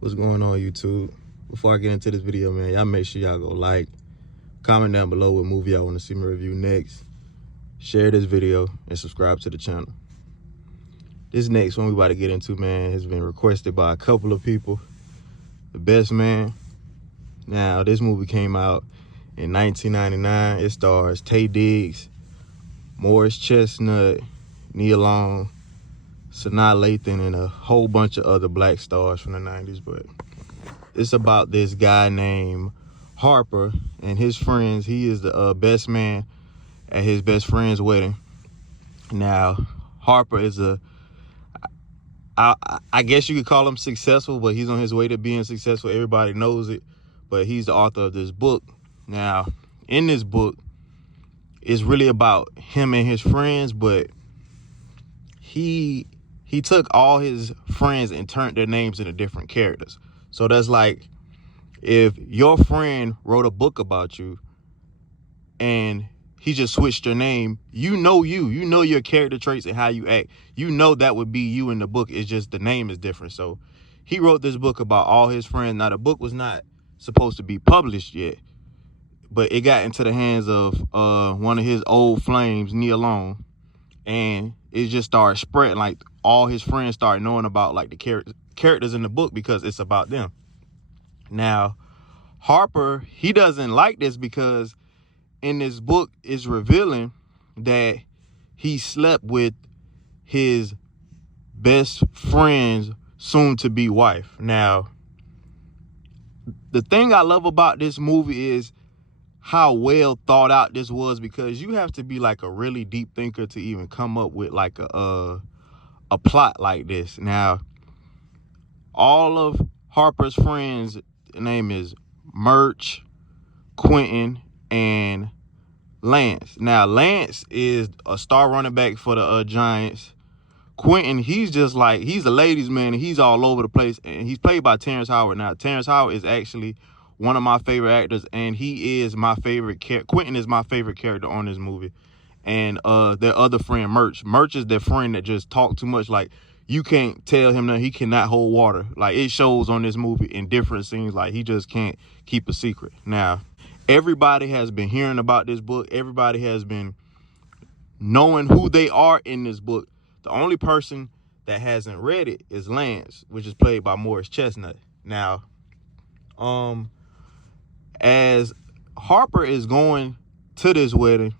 What's going on, YouTube? Before I get into this video, man, y'all make sure y'all go like, comment down below what movie y'all want to see me review next, share this video, and subscribe to the channel. This next one we about to get into, man, has been requested by a couple of people. The Best Man. Now, this movie came out in 1999. It stars Taye Diggs, Morris Chestnut, Nia Long, Sanaa, Lathan, and a whole bunch of other black stars from the 90s. But it's about this guy named Harper and his friends. He is the best man at his best friend's wedding. Now, Harper is I guess you could call him successful, but he's on his way to being successful. Everybody knows it, but he's the author of this book. Now, in this book, it's really about him and his friends, but he took all his friends and turned their names into different characters. So that's like if your friend wrote a book about you and he just switched your name, you know your character traits and how you act. You know that would be you in the book. It's just the name is different. So he wrote this book about all his friends. Now, the book was not supposed to be published yet, but it got into the hands of one of his old flames, Nia Long, and it just started spreading. Like, all his friends started knowing about like the characters in the book because it's about them. Now, Harper, he doesn't like this because in this book it's revealing that he slept with his best friend's soon-to-be wife. Now, the thing I love about this movie is how well thought out this was, because you have to be like a really deep thinker to even come up with like a plot like this. Now, all of Harper's friends' name is Merch, Quentin, and Lance. Now, Lance is a star running back for the Giants. Quentin, he's just like, he's a ladies' man, and he's all over the place, and he's played by Terrance Howard. Now, Terrance Howard is actually one of my favorite actors, and he is my favorite Quentin is my favorite character on this movie. And their other friend, Merch is their friend that just talk too much. Like, you can't tell him that he cannot hold water. Like, it shows on this movie in different scenes. Like, he just can't keep a secret. Now, everybody has been hearing about this book. Everybody has been knowing who they are in this book. The only person that hasn't read it is Lance, which is played by Morris Chestnut. Now, as Harper is going to this wedding,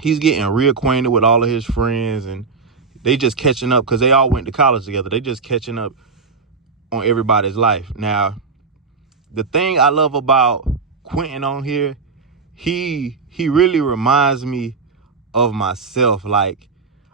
he's getting reacquainted with all of his friends, and they just catching up because they all went to college together. They just catching up on everybody's life. Now, the thing I love about Quentin on here, he really reminds me of myself. Like,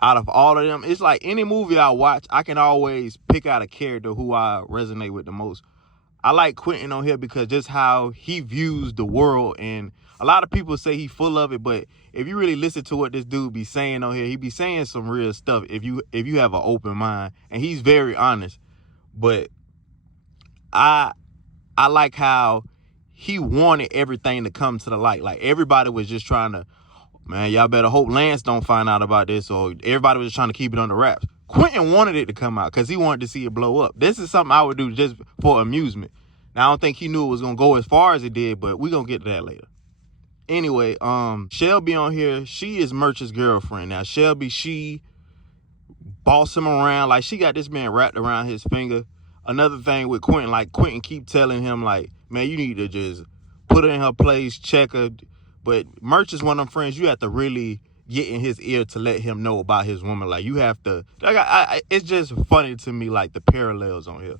out of all of them, it's like any movie I watch, I can always pick out a character who I resonate with the most. I like Quentin on here because just how he views the world, and a lot of people say he's full of it, but if you really listen to what this dude be saying on here, he be saying some real stuff if you have an open mind, and he's very honest. But I like how he wanted everything to come to the light. Like, everybody was just trying to, man, y'all better hope Lance don't find out about this, or everybody was just trying to keep it under wraps. Quentin wanted it to come out because he wanted to see it blow up. This is something I would do just for amusement. Now, I don't think he knew it was going to go as far as it did, but we're going to get to that later. Anyway, Shelby on here, she is Merch's girlfriend. Now, Shelby, she boss him around. Like, she got this man wrapped around his finger. Another thing with Quentin, like, Quentin keep telling him, like, man, you need to just put her in her place, check her. But Merch is one of them friends you have to really get in his ear to let him know about his woman. Like, you have to, like, it's just funny to me, like, the parallels on here.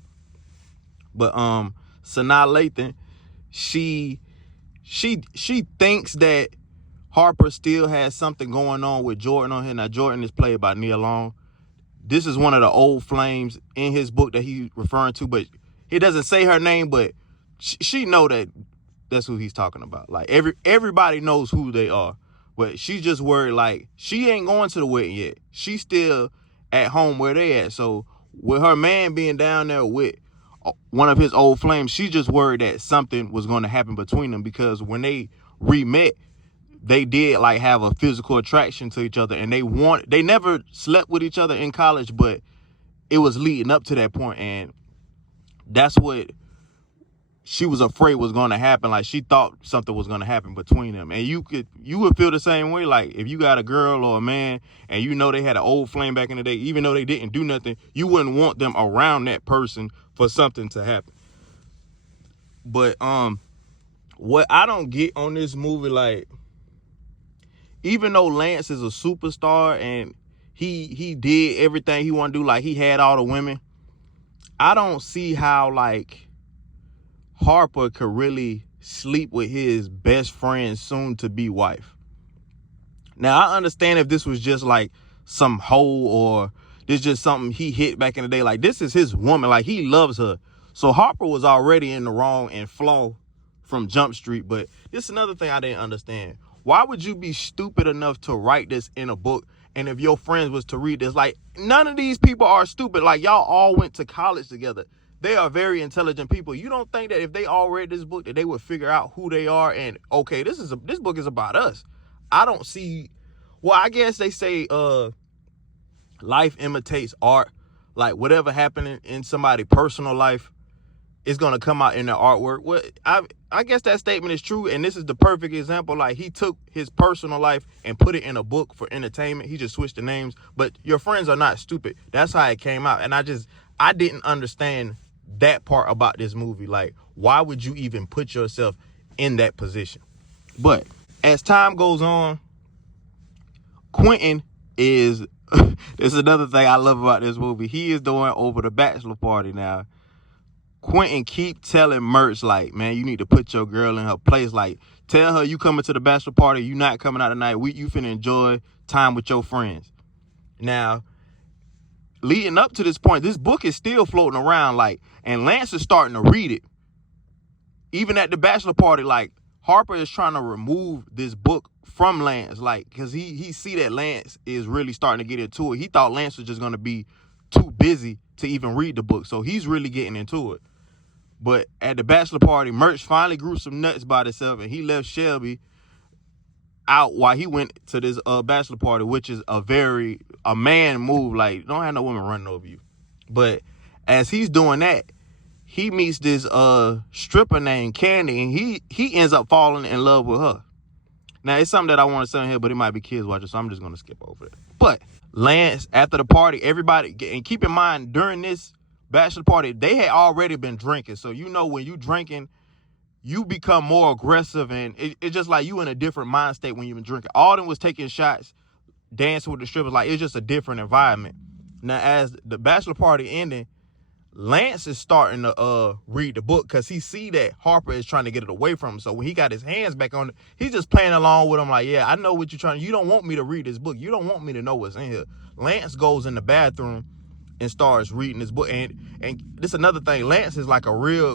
But Sanaa Lathan, she thinks that Harper still has something going on with Jordan on here. Now, Jordan is played by Nia Long. This is one of the old flames in his book that he's referring to, but he doesn't say her name, but she know that that's who he's talking about. Like, everybody knows who they are, but she's just worried, like, she ain't going to the wedding yet. She's still at home where they at. So with her man being down there with one of his old flames, she just worried that something was going to happen between them, because when they re-met, they did like have a physical attraction to each other, and they never slept with each other in college, but it was leading up to that point. And That's what she was afraid was going to happen. Like, she thought something was going to happen between them. And you would feel the same way. Like, if you got a girl or a man and you know they had an old flame back in the day, even though they didn't do nothing, you wouldn't want them around that person for something to happen. But what I don't get on this movie, like, even though Lance is a superstar and he did everything he wanted to do, like, he had all the women, I don't see how, like, Harper could really sleep with his best friend's soon-to-be wife. Now, I understand if this was just, like, some hoe or this just something he hit back in the day. Like, this is his woman. Like, he loves her. So Harper was already in the wrong and Flo from Jump Street. But this is another thing I didn't understand. Why would you be stupid enough to write this in a book? And if your friends was to read this, like, none of these people are stupid. Like, y'all all went to college together. They are very intelligent people. You don't think that if they all read this book that they would figure out who they are and, okay, this book is about us. I don't see, well, I guess they say life imitates art. Like, whatever happened in somebody's personal life is going to come out in their artwork. Well, I guess that statement is true, and this is the perfect example. Like, he took his personal life and put it in a book for entertainment. He just switched the names. But your friends are not stupid. That's how it came out. And I didn't understand that part about this movie. Like, why would you even put yourself in that position? But as time goes on, Quentin is this is another thing I love about this movie. He is doing over the bachelor party now. Quentin keep telling Mertz, like, man, you need to put your girl in her place. Like, tell her you coming to the bachelor party, you not coming out tonight. You finna enjoy time with your friends. Now, leading up to this point, this book is still floating around, like, and Lance is starting to read it. Even at the bachelor party, like, Harper is trying to remove this book from Lance, like, because he see that Lance is really starting to get into it. He thought Lance was just going to be too busy to even read the book, so he's really getting into it. But at the bachelor party, Merch finally grew some nuts by himself, and he left Shelby out while he went to this bachelor party, which is a man move. Like, don't have no woman running over you. But as he's doing that, he meets this stripper named Candy, and he ends up falling in love with her. Now, it's something that I want to say in here, but it might be kids watching, so I'm just going to skip over it. But Lance, after the party, everybody, and keep in mind, during this bachelor party, they had already been drinking. So, you know, when you drinking, you become more aggressive, and it's just like you in a different mind state when you've been drinking. Alden was taking shots, dancing with the strippers. Like, it's just a different environment. Now, as the bachelor party ending, Lance is starting to read the book because he see that Harper is trying to get it away from him. So when he got his hands back on it, he's just playing along with him like, yeah, I know what you're trying to. You don't want me to read this book. You don't want me to know what's in here. Lance goes in the bathroom and starts reading this book. And this is another thing. Lance is like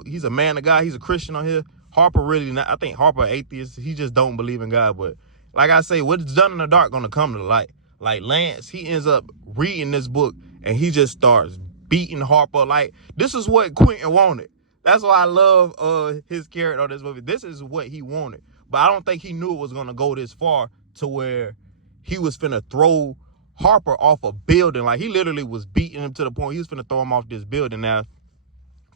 he's a man of God. He's a Christian on here. Harper really not. I think Harper atheist. He just don't believe in God. But like I say, what's done in the dark gonna come to the light. Like, Lance, he ends up reading this book and he just starts beating Harper. Like, this is what Quentin wanted. That's why I love his character on this movie. This is what he wanted. But I don't think he knew it was gonna go this far to where he was finna throw Harper off a building. Like, he literally was beating him to the point he was finna throw him off this building. Now,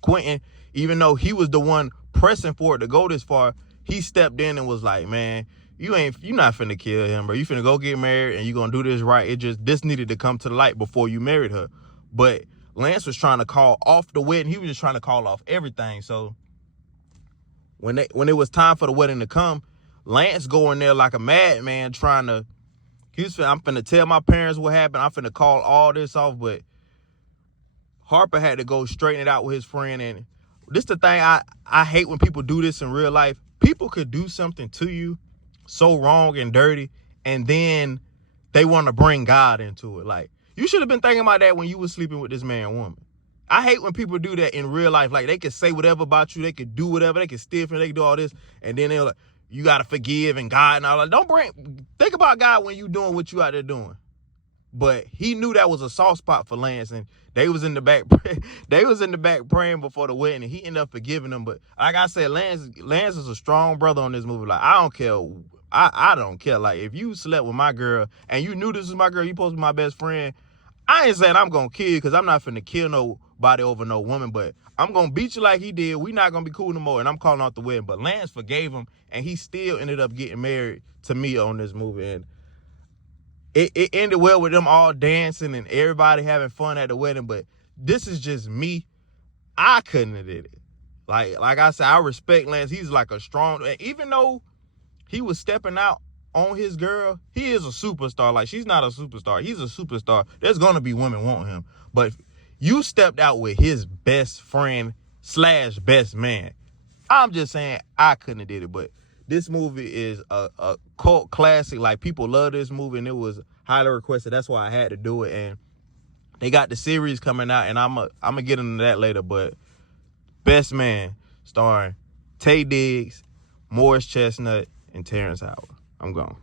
Quentin, even though he was the one pressing for it to go this far, he stepped in and was like, man, you're not finna kill him, bro. You finna go get married and you're gonna do this right. This needed to come to the light before you married her. But Lance was trying to call off the wedding. He was just trying to call off everything. So when it was time for the wedding to come, Lance going there like a madman I'm finna tell my parents what happened. I'm finna call all this off. But Harper had to go straighten it out with his friend. And this the thing I hate when people do this in real life. People could do something to you so wrong and dirty, and then they want to bring God into it. Like, you should have been thinking about that when you were sleeping with this man or woman. I hate when people do that in real life. Like, they can say whatever about you. They could do whatever. They can steal from you. They can do all this. And then they're like, you got to forgive and God and all that. Think about God when you doing what you out there doing. But he knew that was a soft spot for Lance, and they was in the back praying before the wedding, and he ended up forgiving them. But like I said, Lance is a strong brother on this movie. Like, I don't care. I don't care. Like, if you slept with my girl and you knew this was my girl, you supposed to be my best friend, I ain't saying I'm gonna kill you, because I'm not finna kill no nobody over no woman, but I'm gonna beat you like he did. We not gonna be cool no more, and I'm calling off the wedding. But Lance forgave him, and he still ended up getting married to me on this movie. And it ended well with them all dancing and everybody having fun at the wedding. But this is just me. I couldn't have did it. Like I said, I respect Lance. He's like a strong, even though he was stepping out on his girl, he is a superstar. Like, she's not a superstar. He's a superstar. There's gonna be women want him. But you stepped out with his best friend / best man. I'm just saying I couldn't have did it. But this movie is a cult classic. Like, people love this movie, and it was highly requested. That's why I had to do it. And they got the series coming out, and I'm gonna get into that later. But Best Man, starring Taye Diggs, Morris Chestnut, and Terrance Howard. I'm gone.